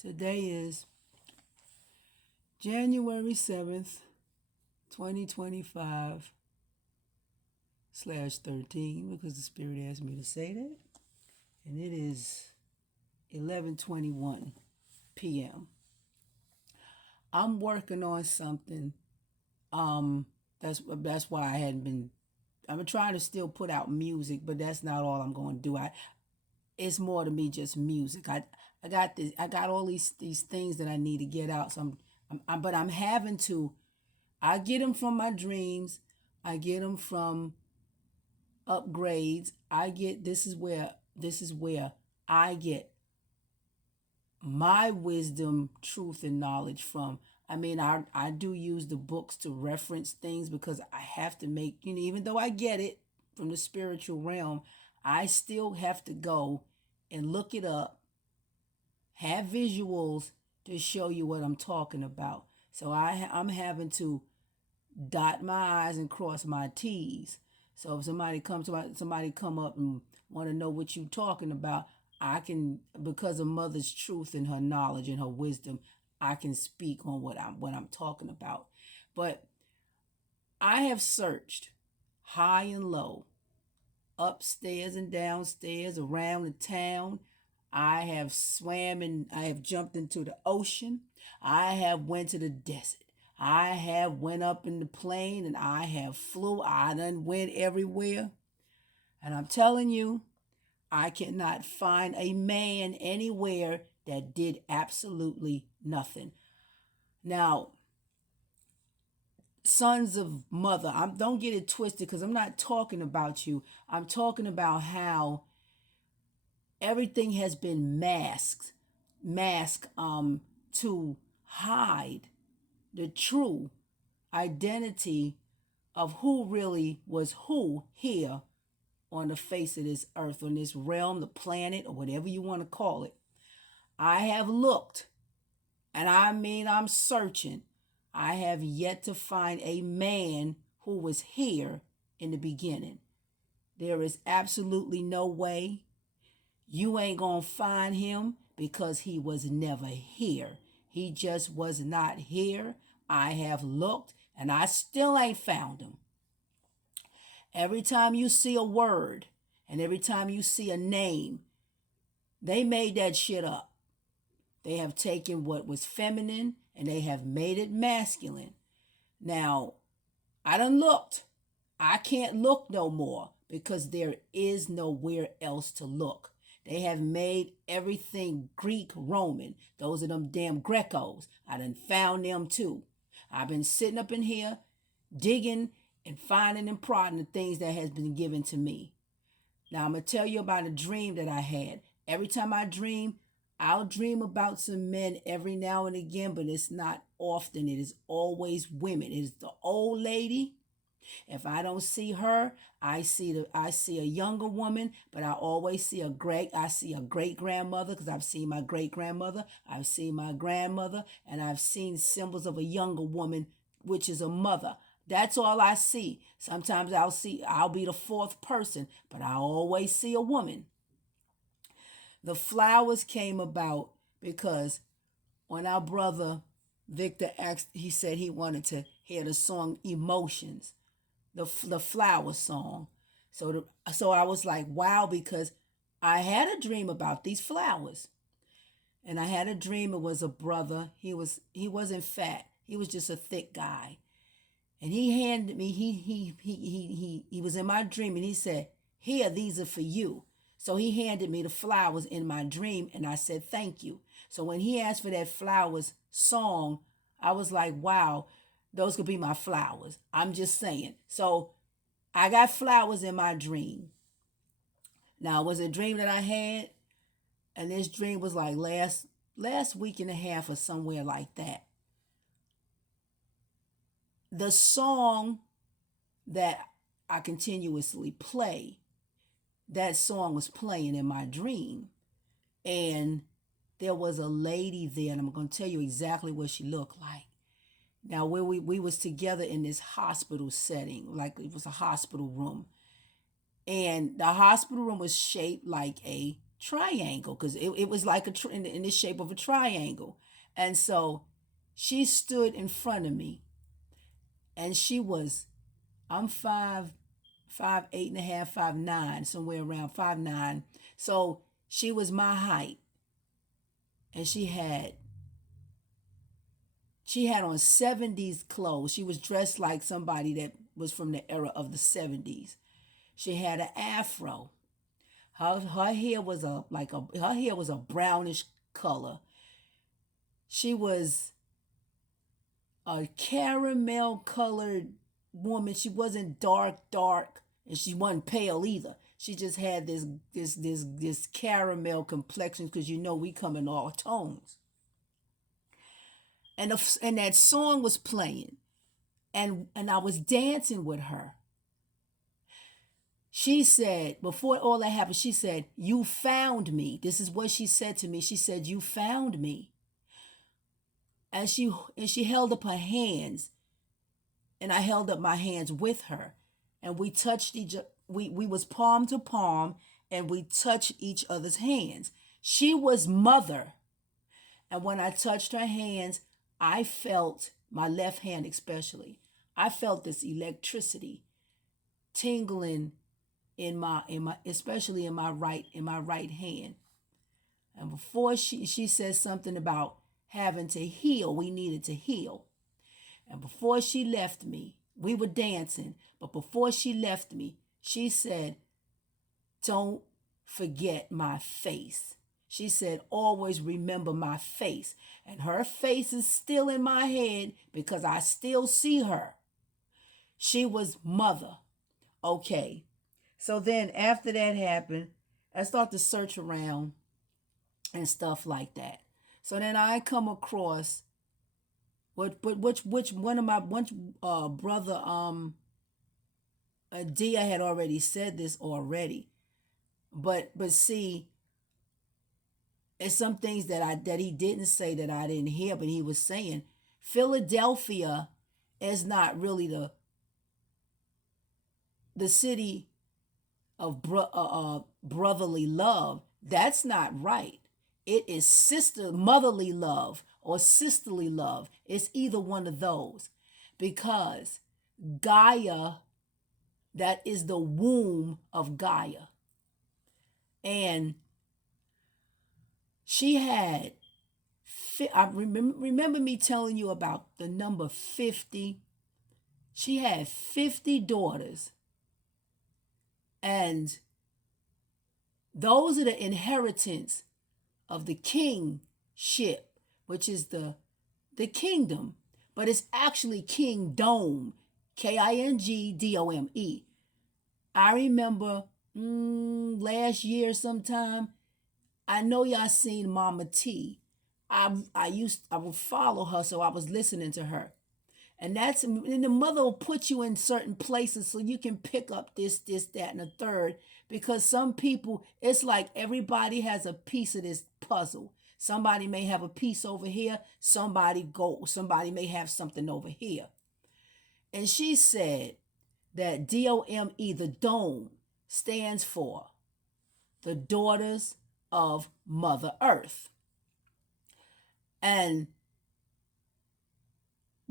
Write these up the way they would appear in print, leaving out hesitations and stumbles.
Today is January 7th, 2025 /13 because the Spirit asked me to say that. And it is 11:21 p.m. I'm working on something. That's why I hadn't been. I'm trying to still put out music, but that's not all I'm going to do. It's more to me just music. I got this. I got all these things that I need to get out. So but I'm having to. I get them from my dreams. I get them from upgrades. This is where I get my wisdom, truth, and knowledge from. I mean, I do use the books to reference things because I have to make, even though I get it from the spiritual realm, I still have to go and look it up, have visuals to show you what I'm talking about. So I'm having to dot my I's and cross my T's. So if somebody come up and want to know what you talking about, I can, because of mother's truth and her knowledge and her wisdom, I can speak on what I'm talking about. But I have searched high and low, upstairs and downstairs, around the town. I have swam and I have jumped into the ocean. I have went to the desert. I have went up in the plane and I have flew. I done went everywhere. And I'm telling you, I cannot find a man anywhere that did absolutely nothing. Now, sons of mother, don't get it twisted because I'm not talking about you. I'm talking about how everything has been masked to hide the true identity of who really was who here on the face of this earth, on this realm, the planet, or whatever you want to call it. I have looked, and I mean, I'm searching. I have yet to find a man who was here in the beginning. There is absolutely no way you ain't gonna find him because he was never here. He just was not here. I have looked and I still ain't found him. Every time you see a word and every time you see a name, they made that shit up. They have taken what was feminine and they have made it masculine. Now, I done looked. I can't look no more because there is nowhere else to look. They have made everything Greek, Roman. Those are them damn Grecos. I done found them too. I've been sitting up in here digging and finding and prodding the things that has been given to me. Now I'm going to tell you about a dream that I had. Every time I dream, I'll dream about some men every now and again, but it's not often. It is always women. It is the old lady. If I don't see her, I see a younger woman, but I always see a great grandmother because I've seen my great grandmother, I've seen my grandmother, and I've seen symbols of a younger woman, which is a mother. That's all I see. Sometimes I'll be the fourth person, but I always see a woman. The flowers came about because when our brother Victor asked, he said he wanted to hear the song Emotions, the flower song. So I was like, wow, because I had a dream about these flowers. And I had a dream it was a brother. He wasn't fat. He was just a thick guy. And he handed me, he was in my dream and he said, "Here, these are for you." So he handed me the flowers in my dream and I said, "Thank you." So when he asked for that flowers song, I was like, wow, those could be my flowers. I'm just saying. So I got flowers in my dream. Now, it was a dream that I had, and this dream was like last week and a half or somewhere like that. The song that I continuously play, that song was playing in my dream. And there was a lady there, and I'm going to tell you exactly what she looked like. Now, where we was together in this hospital setting, like it was a hospital room. And the hospital room was shaped like a triangle because it was like in the shape of a triangle. And so she stood in front of me, and I'm 5'8.5", 5'9", somewhere around 5'9". So she was my height, and she had on 70s clothes. She was dressed like somebody that was from the era of the 70s. She had an afro. Her hair was a brownish color. She was a caramel colored woman. She wasn't dark, and she wasn't pale either. She just had this caramel complexion because we come in all tones. And that song was playing, and I was dancing with her. She said, before all that happened, she said, "You found me." This is what she said to me. She said, "You found me." And she held up her hands, and I held up my hands with her, and we touched we was palm to palm, and we touched each other's hands. She was mother, and when I touched her hands, I felt my left hand especially. I felt this electricity tingling in my especially in my right hand. And before she said something about having to heal, we needed to heal. And before she left me, we were dancing, but before she left me, she said, "Don't forget my face." She said, "Always remember my face." And her face is still in my head because I still see her. She was mother. Okay. So then after that happened, I start to search around and stuff like that. So then I come across which one of my brother Dia had already said this already. But see, it's some things that he didn't say that I didn't hear, but he was saying Philadelphia is not really the city of brotherly love. That's not right. It is motherly love or sisterly love. It's either one of those, because Gaia, that is the womb of Gaia. And she had, I remember me telling you about the number 50. She had 50 daughters, and those are the inheritance of the kingship, which is the kingdom, but it's actually kingdom, KINGDOME. I remember last year sometime, I know y'all seen Mama T. I would follow her, so I was listening to her. And the mother will put you in certain places so you can pick up this, that, and the third. Because some people, it's like everybody has a piece of this puzzle. Somebody may have a piece over here. Somebody may have something over here. And she said that DOME, the dome, stands for the daughters of Mother Earth. And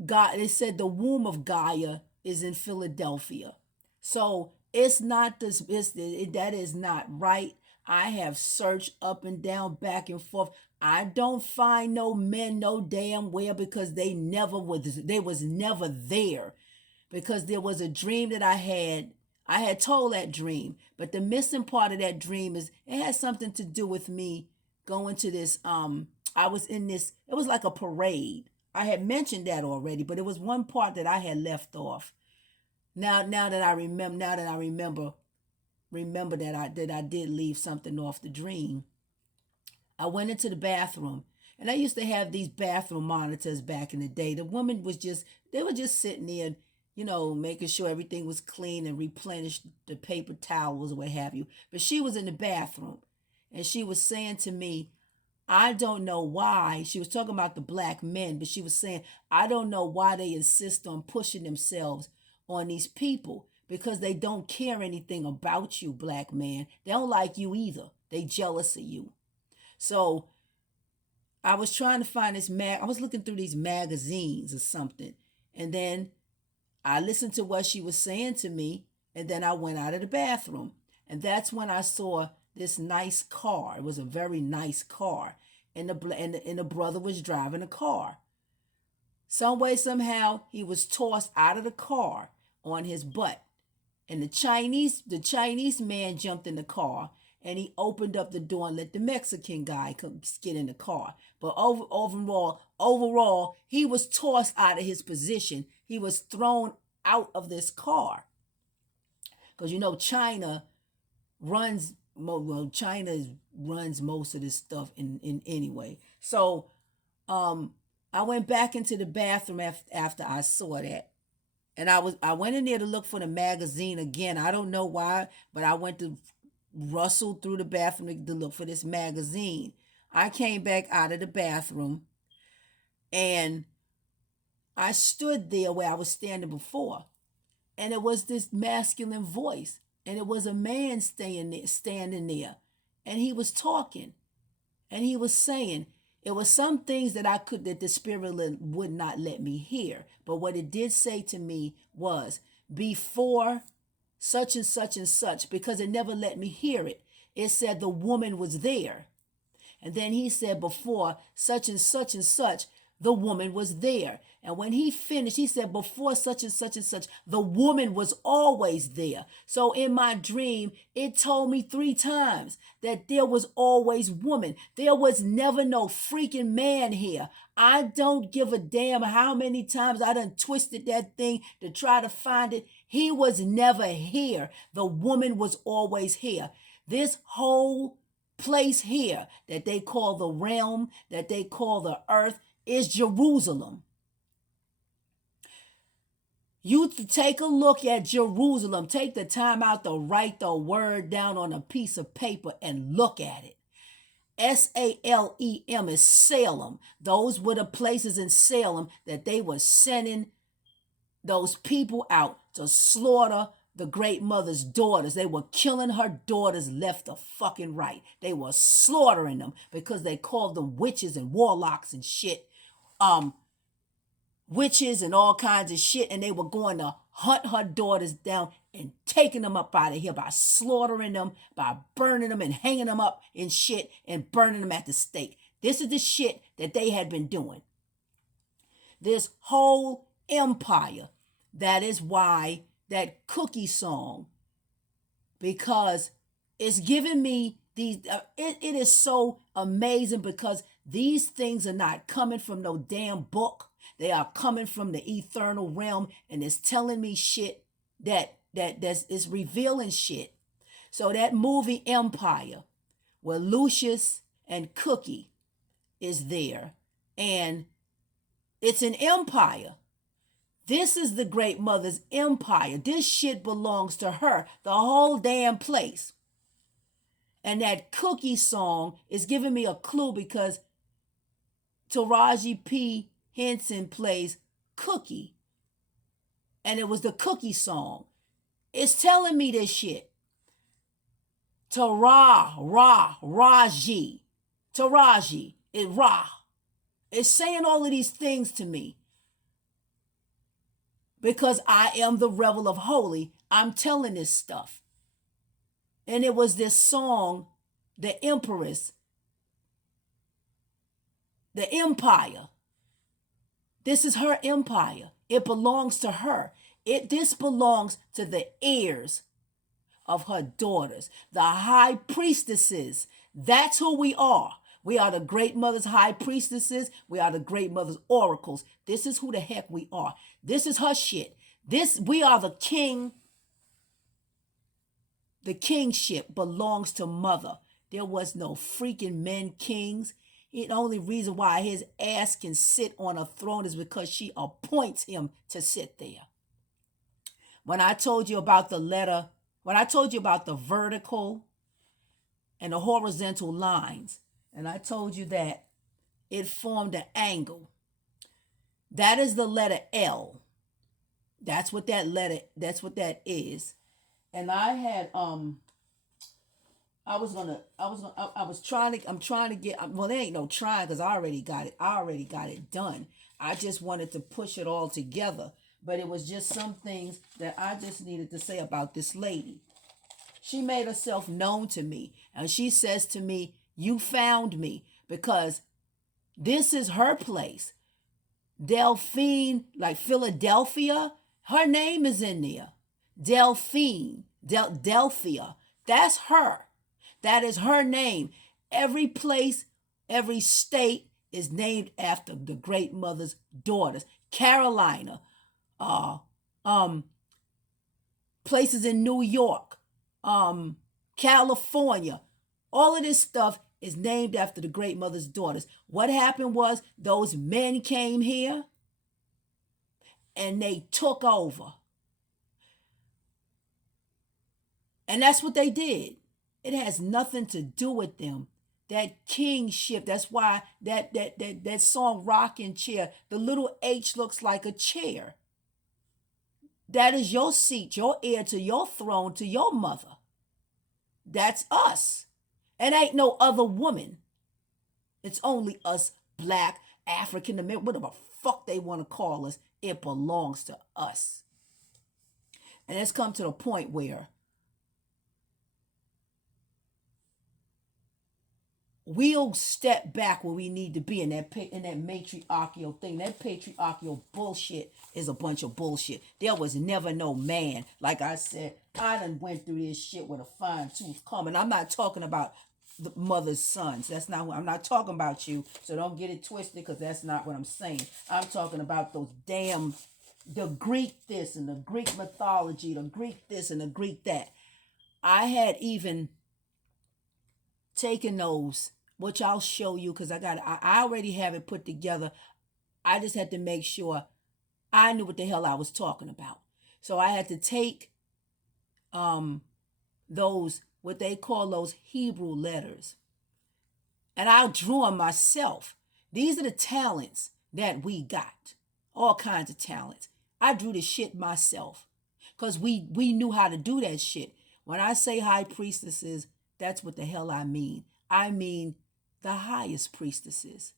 God, it said the womb of Gaia is in Philadelphia. So it's not this, that is not right. I have searched up and down, back and forth. I don't find no men no damn where, because they was never there. Because there was a dream that I had told that dream, but the missing part of that dream is it had something to do with me going to this. I was in this. It was like a parade. I had mentioned that already, but it was one part that I had left off. Now that I remember that I did leave something off the dream. I went into the bathroom, and I used to have these bathroom monitors back in the day. The woman they were just sitting there, making sure everything was clean and replenished the paper towels or what have you. But she was in the bathroom, and she was saying to me, I don't know why. She was talking about the black men, but she was saying, I don't know why they insist on pushing themselves on these people, because they don't care anything about you, black man. They don't like you either. They jealous of you. So I was trying to find this I was looking through these magazines or something. And then I listened to what she was saying to me. And then I went out of the bathroom. And that's when I saw this nice car. It was a very nice car. And the brother was driving a car. Some way, somehow, he was tossed out of the car on his butt. And the Chinese man jumped in the car and he opened up the door and let the Mexican guy come get in the car. But overall, he was tossed out of his position. He was thrown out of this car. Because China runs runs most of this stuff in anyway. So I went back into the bathroom after I saw that. And I went in there to look for the magazine again. I don't know why, but I went to rustle through the bathroom to look for this magazine. I came back out of the bathroom and I stood there where I was standing before. And it was this masculine voice. And it was a man standing there. And he was talking. And he was saying, it was some things that the spirit would not let me hear. But what it did say to me was, before such and such and such, because it never let me hear it. It said the woman was there. And then he said, before such and such and such, the woman was there. And when he finished, he said, before such and such and such, the woman was always there. So in my dream, it told me 3 times that there was always woman. There was never no freaking man here. I don't give a damn how many times I done twisted that thing to try to find it. He was never here. The woman was always here. This whole place here that they call the realm, that they call the earth, is Jerusalem. You take a look at Jerusalem. Take the time out to write the word down on a piece of paper and look at it. Salem is Salem. Those were the places in Salem that they were sending those people out to slaughter the great mother's daughters. They were killing her daughters left or fucking right. They were slaughtering them because they called them witches and warlocks and shit. Witches and all kinds of shit, and they were going to hunt her daughters down and taking them up out of here by slaughtering them, by burning them and hanging them up in shit and burning them at the stake. This is the shit that they had been doing. This whole empire. That is why that cookie song, because it's giving me these, it is so amazing because these things are not coming from no damn book. They are coming from the eternal realm, and it's telling me shit that's revealing shit. So that movie Empire, where Lucius and Cookie is there, and it's an empire. This is the great mother's empire. This shit belongs to her, the whole damn place. And that Cookie song is giving me a clue because Taraji P. Henson plays Cookie. And it was the Cookie song. It's telling me this shit. Taraji. It's saying all of these things to me. Because I am the Rebel of Holy, I'm telling this stuff. And it was this song, the Empress, the Empire. This is her empire. It belongs to her. This belongs to the heirs of her daughters, the high priestesses. That's who we are. We are the great mother's high priestesses. We are the great mother's oracles. This is who the heck we are. This is her shit. We are the king. The kingship belongs to mother. There was no freaking men kings. The only reason why his ass can sit on a throne is because she appoints him to sit there. When I told you about the letter, when I told you about the vertical and the horizontal lines, and I told you that it formed an angle, that is the letter L. That's what that is. And I I'm trying to get, well, there ain't no trying because I already got it. I already got it done. I just wanted to push it all together. But it was just some things that I just needed to say about this lady. She made herself known to me. And she says to me, "You found me," because this is her place. Delphine, like Philadelphia, her name is in there. Delphine, Delphia, that's her. That is her name. Every place, every state is named after the great mother's daughters. Carolina, uh, um, places in New York, California, all of this stuff is named after the great mother's daughters. What happened was those men came here and they took over. And that's what they did. It has nothing to do with them. That kingship, that's why that song Rocking Chair, the little H looks like a chair. That is your seat, your heir to your throne, to your mother. That's us. And ain't no other woman. It's only us, black, African American, whatever the fuck they want to call us. It belongs to us. And it's come to the point where we'll step back where we need to be in that matriarchal thing. That patriarchal bullshit is a bunch of bullshit. There was never no man. Like I said, I done went through this shit with a fine tooth comb. And I'm not talking about the mother's sons. That's not what I'm not talking about you. So don't get it twisted because that's not what I'm saying. I'm talking about those damn, the Greek this and the Greek mythology, the Greek this and the Greek that. I had even taken those, which I'll show you because I already have it put together. I just had to make sure I knew what the hell I was talking about. So I had to take those, what they call those Hebrew letters, and I drew them myself. These are the talents that we got, all kinds of talents. I drew the shit myself because we knew how to do that shit. When I say high priestesses, that's what the hell I mean. I mean the highest priestesses.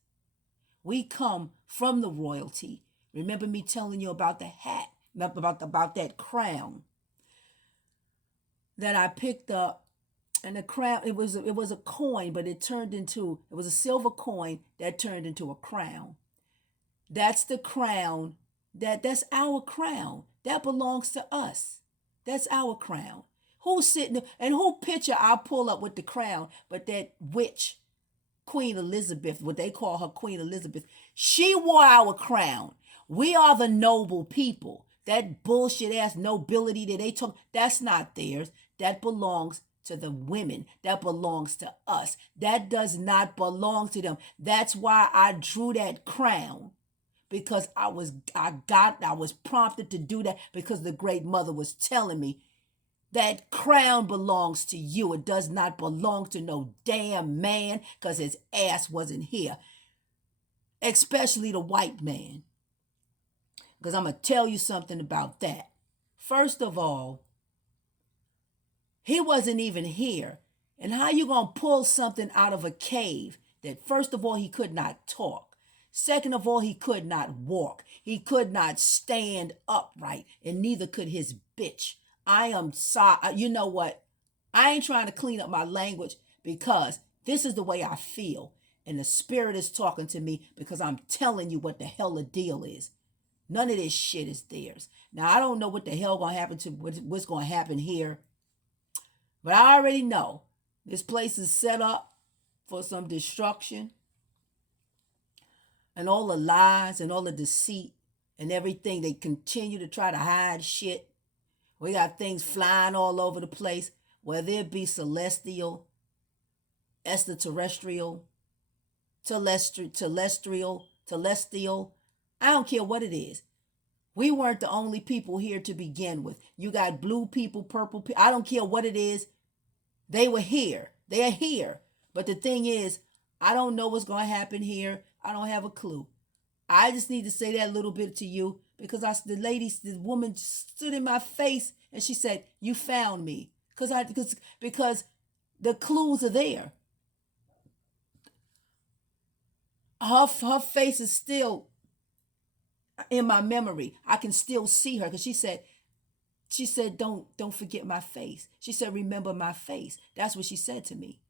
We come from the royalty. Remember me telling you about the hat, about that crown that I picked up, and the crown, it was a coin, but it was a silver coin that turned into a crown. That's the crown. That's our crown. That belongs to us. That's our crown. Who's sitting there, and who picture I pull up with the crown, but that witch, Queen Elizabeth, what they call her Queen Elizabeth, she wore our crown. We are the noble people. That bullshit ass nobility that they took, that's not theirs. That belongs to the women. That belongs to us. That does not belong to them. That's why I drew that crown. Because I was prompted to do that because the great mother was telling me that crown belongs to you. It does not belong to no damn man because his ass wasn't here. Especially the white man. Because I'm going to tell you something about that. First of all, he wasn't even here. And how you going to pull something out of a cave that, first of all, he could not talk. Second of all, he could not walk. He could not stand upright. And neither could his bitch. I am sorry. You know what? I ain't trying to clean up my language because this is the way I feel. And the spirit is talking to me because I'm telling you what the hell the deal is. None of this shit is theirs. Now, I don't know what the hell going to happen to what's going to happen here. But I already know this place is set up for some destruction. And all the lies and all the deceit and everything. They continue to try to hide shit. We got things flying all over the place, whether it be celestial, extraterrestrial, telestial. I don't care what it is. We weren't the only people here to begin with. You got blue people, purple people. I don't care what it is. They were here. They are here. But the thing is, I don't know what's going to happen here. I don't have a clue. I just need to say that little bit to you because the woman stood in my face and she said, "You found me." Because The clues are there. Her face is still in my memory. I can still see her because she said, don't forget my face. She said, remember my face. That's what she said to me.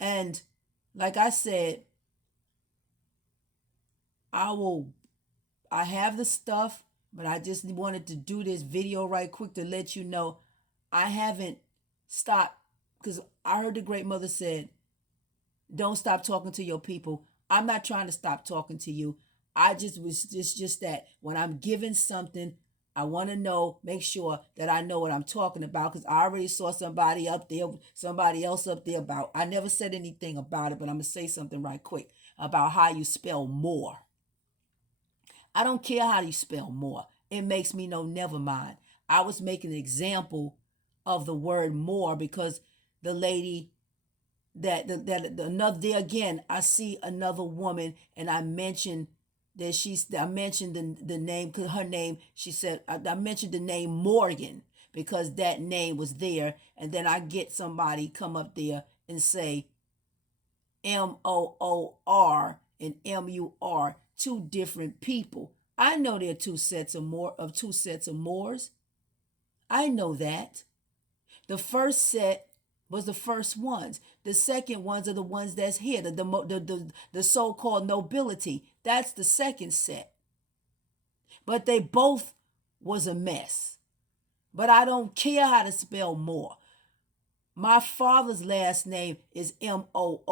And like I said, I have the stuff, but I just wanted to do this video right quick to let you know I haven't stopped, because I heard the great mother said, don't stop talking to your people. I'm not trying to stop talking to you. I just that when I'm given something, I want to know, make sure that I know what I'm talking about, because I already saw somebody else up there about, I never said anything about it, but I'm going to say something right quick about how you spell more. I don't care how you spell more. It makes me know, never mind. I was making an example of the word more because the lady that another day again, I see another woman and I mentioned that I mentioned the name, because her name, she said, I mentioned the name Morgan because that name was there. And then I get somebody come up there and say Moor and Mur, two different people. I know there are two sets of Moors. I know that. The first set was the first ones. The second ones are the ones that's here, the so-called nobility. That's the second set. But they both was a mess. But I don't care how to spell more. My father's last name is Moore.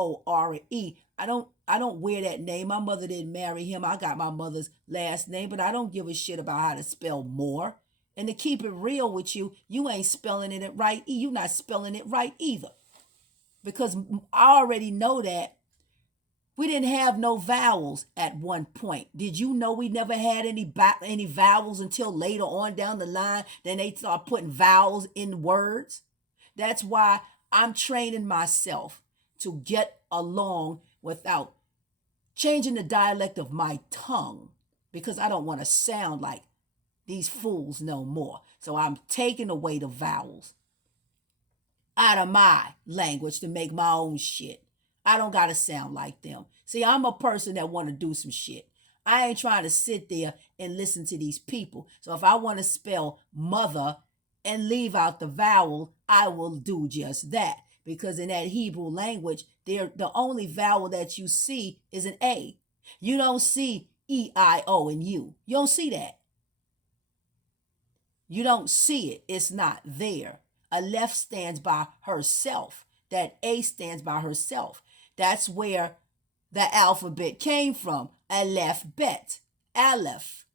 I don't wear that name. My mother didn't marry him. I got my mother's last name, but I don't give a shit about how to spell more. And to keep it real with you, you ain't spelling it right. You're not spelling it right either. Because I already know that we didn't have no vowels at one point. Did you know we never had any vowels until later on down the line? Then they start putting vowels in words. That's why I'm training myself to get along without changing the dialect of my tongue, because I don't want to sound like these fools no more. So I'm taking away the vowels out of my language to make my own shit. I don't got to sound like them. See, I'm a person that want to do some shit. I ain't trying to sit there and listen to these people. So if I want to spell mother and leave out the vowel, I will do just that. Because in that Hebrew language, the only vowel that you see is an A. You don't see E-I-O in you. You don't see that. You don't see it. It's not there. Aleph stands by herself. That A stands by herself. That's where the alphabet came from. Aleph bet. Aleph.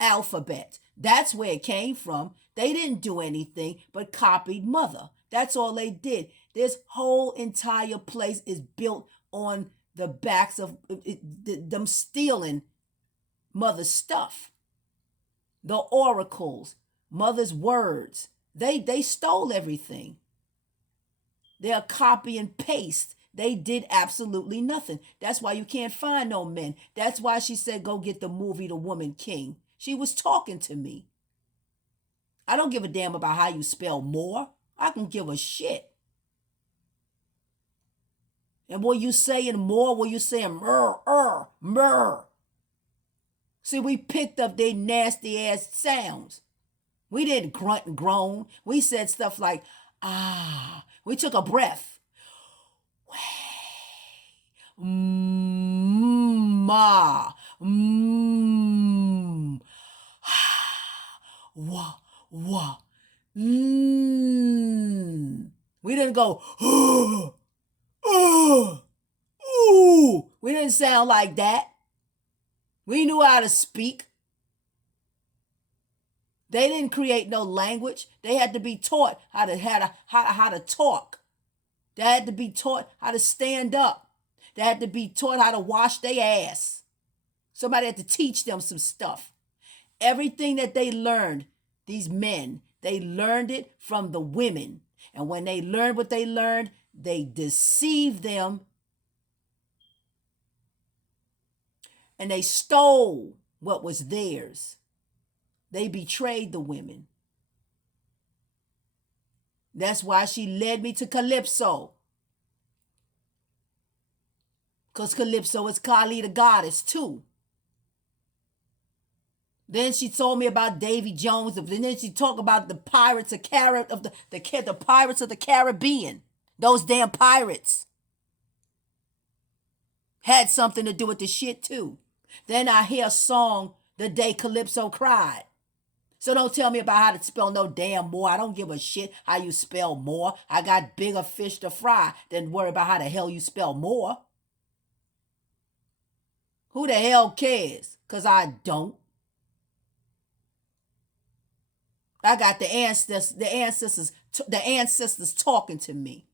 Alphabet. That's where it came from. They didn't do anything but copied mother. That's all they did. This whole entire place is built on the backs of them stealing mother's stuff. The oracles, mother's words. They stole everything. They're copy and paste. They did absolutely nothing. That's why you can't find no men. That's why she said, go get the movie The Woman King. She was talking to me. I don't give a damn about how you spell more. I can give a shit. And what you saying more, what you saying mur. See, we picked up their nasty ass sounds. We didn't grunt and groan. We said stuff like, ah. We took a breath. Ma. Wah. Wah. We didn't go, ooh. We didn't sound like that. We knew how to speak. They didn't create no language. They had to be taught how to talk. They had to be taught how to stand up. They had to be taught how to wash their ass. Somebody had to teach them some stuff. Everything that they learned, these men, they learned it from the women. And when they learned what they learned, they deceived them and they stole what was theirs. They betrayed the women. That's why she led me to Calypso. Because Calypso is Kali the goddess too. Then she told me about Davy Jones. And then she talked about the pirates of the pirates of the Caribbean. Those damn pirates had something to do with the shit too. Then I hear a song, The Day Calypso Cried. So don't tell me about how to spell no damn more. I don't give a shit how you spell more. I got bigger fish to fry than worry about how the hell you spell more. Who the hell cares? Because I don't. I got the ancestors talking to me.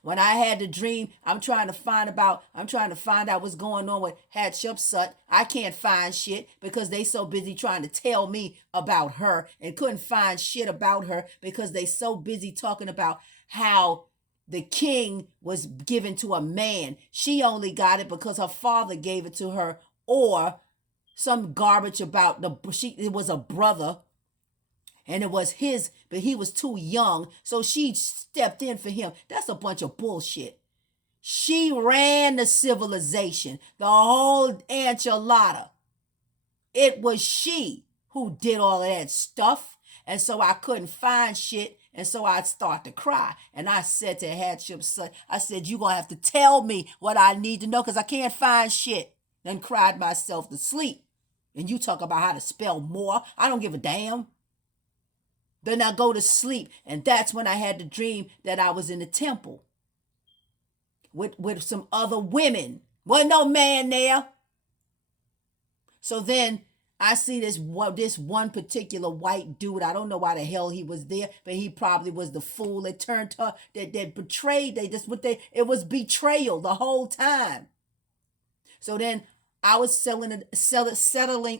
When I had the dream, I'm trying to find out what's going on with Hatshepsut. I can't find shit because they so busy trying to tell me about her and couldn't find shit about her because they so busy talking about how the king was given to a man. She only got it because her father gave it to her, or some garbage about it was a brother and it was his, but he was too young, so she stepped in for him. That's a bunch of bullshit. She ran the civilization, the whole enchilada. It was she who did all of that stuff, and so I couldn't find shit, and so I start to cry. And I said to Hatshepsut, I said, you're going to have to tell me what I need to know because I can't find shit. Then cried myself to sleep. And you talk about how to spell more. I don't give a damn. Then I go to sleep, and that's when I had the dream that I was in the temple with some other women. Wasn't no man there. So then I see this one particular white dude. I don't know why the hell he was there, but he probably was the fool that turned her, that betrayed. It was betrayal the whole time. So then I was settling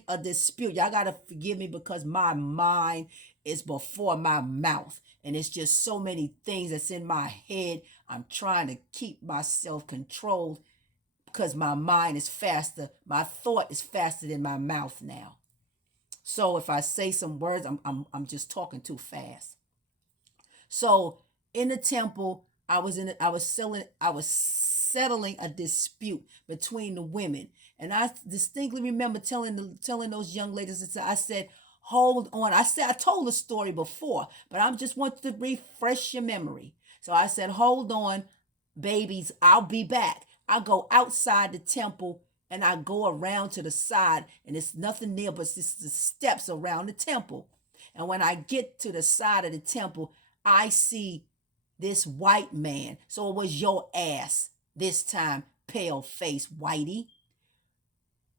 a dispute. Y'all gotta forgive me because my mind is before my mouth, and it's just so many things that's in my head. I'm trying to keep myself controlled because my mind is faster. My thought is faster than my mouth now. So if I say some words, I'm just talking too fast. So in the temple, I was settling a dispute between the women, and I distinctly remember telling those young ladies, I said, hold on. I told the story before, but I just want to refresh your memory. So I said, hold on, babies, I'll be back. I go outside the temple and I go around to the side, and it's nothing there but just the steps around the temple. And when I get to the side of the temple, I see this white man. So it was your ass this time, pale face whitey.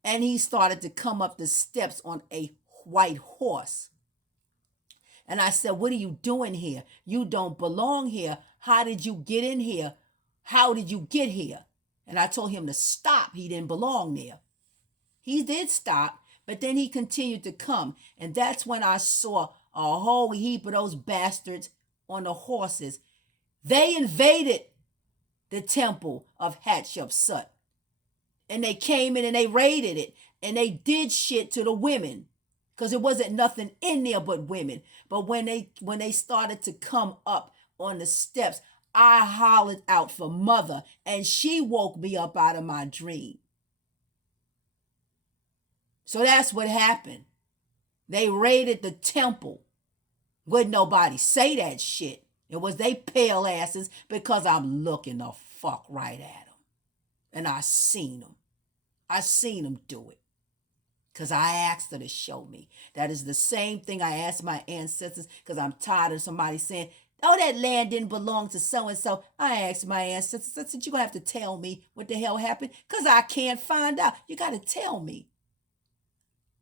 And he started to come up the steps on a white horse. And I said, what are you doing here? You don't belong here. How did you get in here? How did you get here? And I told him to stop. He didn't belong there. He did stop, but then he continued to come. And that's when I saw a whole heap of those bastards on the horses. They invaded the temple of Hatshepsut. And they came in and they raided it. And they did shit to the women, because there wasn't nothing in there but women. But when they started to come up on the steps, I hollered out for mother, and she woke me up out of my dream. So that's what happened. They raided the temple. Wouldn't nobody say that shit. It was they pale asses, because I'm looking the fuck right at them. And I seen them. I seen them do it. Because I asked her to show me. That is the same thing I asked my ancestors, because I'm tired of somebody saying, oh, that land didn't belong to so-and-so. I asked my ancestors, I said, you're going to have to tell me what the hell happened, because I can't find out. You got to tell me.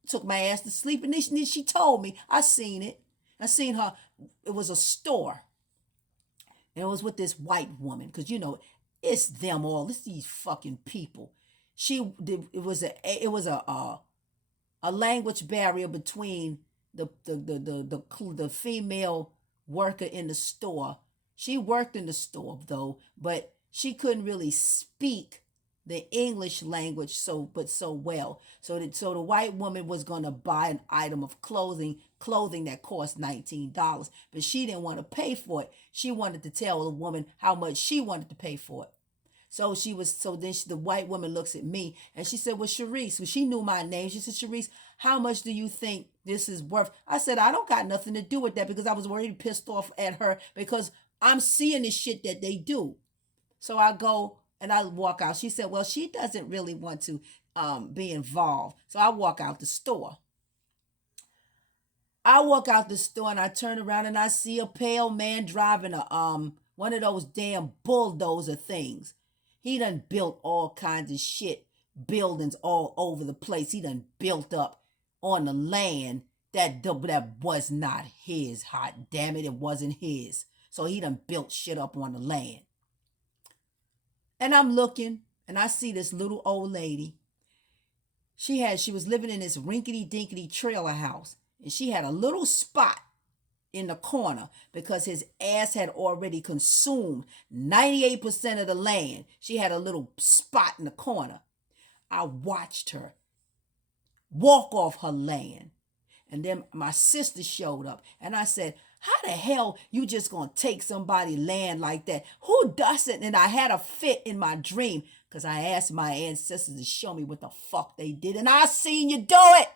Took my ass to sleep, and then she told me. I seen it. I seen her. It was a store. And it was with this white woman, because, it's them all. It's these fucking people. It was a language barrier between the female worker in the store. She worked in the store though, but she couldn't really speak the English language so well. So the white woman was gonna buy an item of clothing that cost $19, but she didn't want to pay for it. She wanted to tell the woman how much she wanted to pay for it. The white woman looks at me and she said, well, Sharice, well, she knew my name. She said, Sharice, how much do you think this is worth? I said, I don't got nothing to do with that, because I was already pissed off at her because I'm seeing the shit that they do. So I go and I walk out. She said, well, she doesn't really want to be involved. So I walk out the store. I walk out the store and I turn around and I see a pale man driving a one of those damn bulldozer things. He done built all kinds of shit, buildings all over the place. He done built up on the land that was not his. Hot damn it, it wasn't his. So he done built shit up on the land. And I'm looking and I see this little old lady. She was living in this rinkety dinkety trailer house, and she had a little spot in the corner because his ass had already consumed 98% of the land. She had a little spot in the corner. I watched her walk off her land. And then my sister showed up and I said, how the hell you just gonna take somebody's land like that? Who does it? And I had a fit in my dream because I asked my ancestors to show me what the fuck they did, and I seen you do it.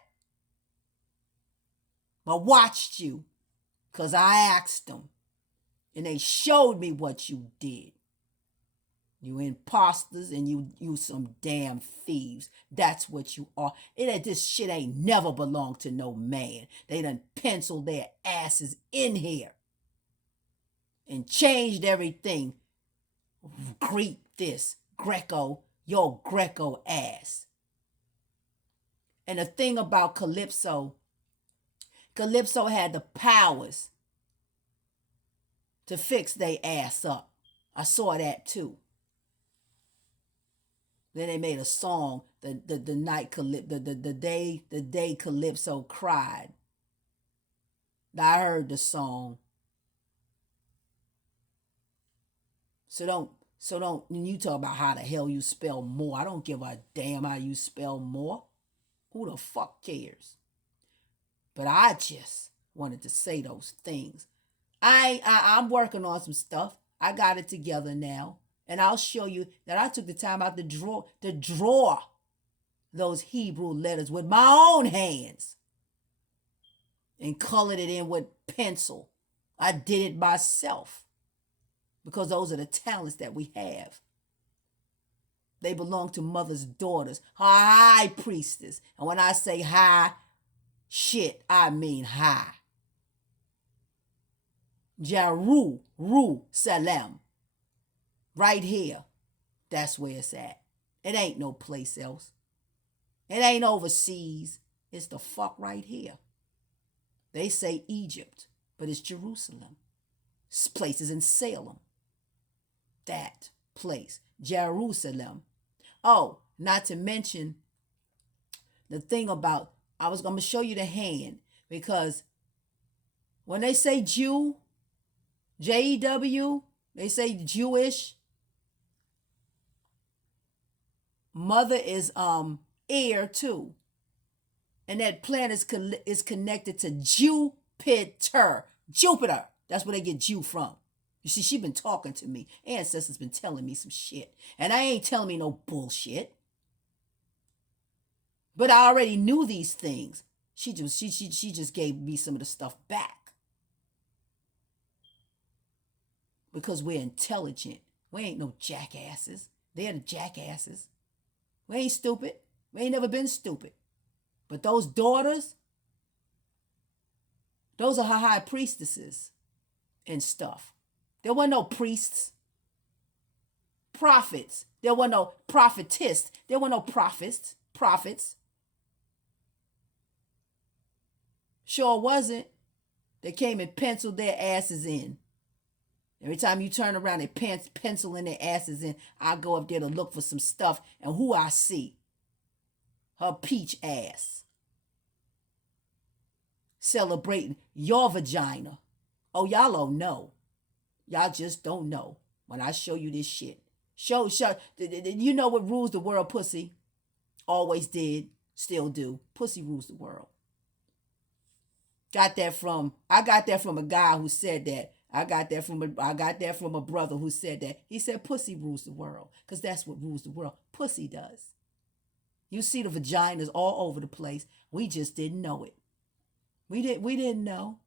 But watched you because I asked them and they showed me what you did. You imposters and you some damn thieves. That's what you are. This shit ain't never belonged to no man. They done penciled their asses in here and changed everything. Greet this, Greco, your Greco ass. And the thing about Calypso had the powers to fix their ass up. I saw that too. Then they made a song, the day Calypso cried. I heard the song. So don't, when you talk about how the hell you spell more, I don't give a damn how you spell more. Who the fuck cares? But I just wanted to say those things. I'm working on some stuff. I got it together now. And I'll show you that I took the time out to draw those Hebrew letters with my own hands and colored it in with pencil. I did it myself because those are the talents that we have. They belong to mother's daughters, her high priestess. And when I say high, shit, I mean high. Jerusalem. Right here. That's where it's at. It ain't no place else. It ain't overseas. It's the fuck right here. They say Egypt, but it's Jerusalem. This place is in Salem. That place. Jerusalem. Oh, not to mention the thing about, I'm going to show you the hand, because when they say Jew, Jew, they say Jewish. Mother is air too. And that planet is connected to Jupiter. Jupiter. That's where they get Jew from. You see, she been talking to me. Ancestors been telling me some shit. And I ain't telling me no bullshit. But I already knew these things. She just gave me some of the stuff back. Because we're intelligent. We ain't no jackasses. They're the jackasses. We ain't stupid. We ain't never been stupid. But those daughters, those are her high priestesses and stuff. There were no priests. Prophets. There were no prophetess. There were no prophets. Sure wasn't. They came and penciled their asses in. Every time you turn around, they penciling their asses in. I go up there to look for some stuff, and who I see? Her peach ass. Celebrating your vagina. Oh, y'all don't know. Y'all just don't know when I show you this shit. Show. You know what rules the world, pussy? Always did, still do. Pussy rules the world. I got that from a guy who said that. I got that from a brother who said that. He said pussy rules the world. Because that's what rules the world. Pussy does. You see the vaginas all over the place. We just didn't know it. We didn't know.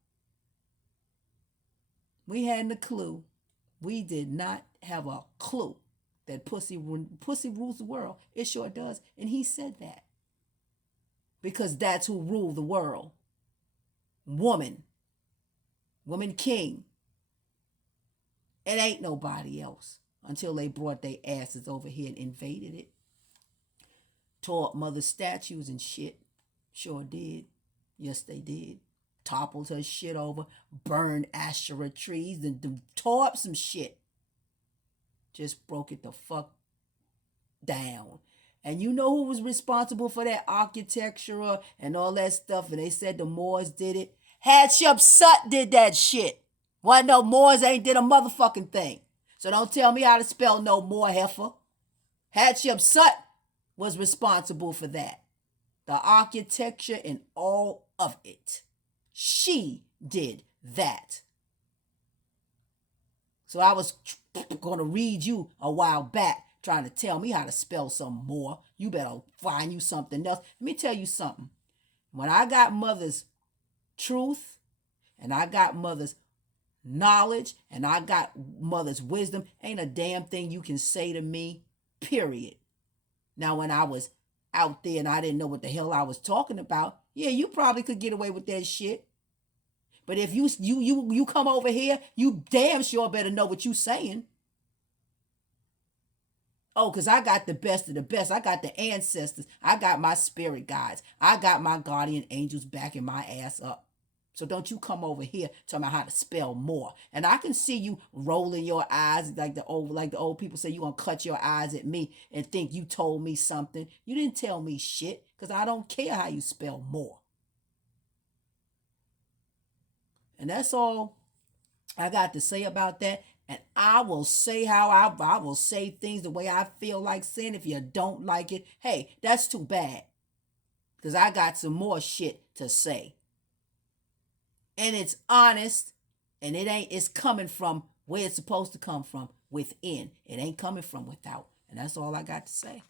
We hadn't a clue. We did not have a clue that pussy rules the world. It sure does. And he said that. Because that's who ruled the world. Woman. Woman king. It ain't nobody else until they brought their asses over here and invaded it. Tore up mother statues and shit. Sure did. Yes, they did. Toppled her shit over. Burned Asherah trees and tore up some shit. Just broke it the fuck down. And you know who was responsible for that architecture and all that stuff? And they said the Moors did it. Hatshepsut did that shit. Why no Moors ain't did a motherfucking thing. So don't tell me how to spell no more, heifer. Hatshepsut was responsible for that. The architecture and all of it. She did that. So I was going to read you a while back trying to tell me how to spell some more. You better find you something else. Let me tell you something. When I got mother's truth and I got mother's knowledge and I got mother's wisdom, ain't a damn thing you can say to me, period. Now, when I was out there and I didn't know what the hell I was talking about, yeah, you probably could get away with that shit. But if you come over here, you damn sure better know what you saying. Oh, because I got the best of the best. I got the ancestors. I got my spirit guides. I got my guardian angels backing my ass up. So don't you come over here talking about how to spell more. And I can see you rolling your eyes like the old people say, you gonna cut your eyes at me and think you told me something. You didn't tell me shit, because I don't care how you spell more. And that's all I got to say about that. And I will say how I will say things the way I feel like saying. If you don't like it, hey, that's too bad. Because I got some more shit to say. And it's honest. And it's coming from where it's supposed to come from, within. It ain't coming from without. And that's all I got to say.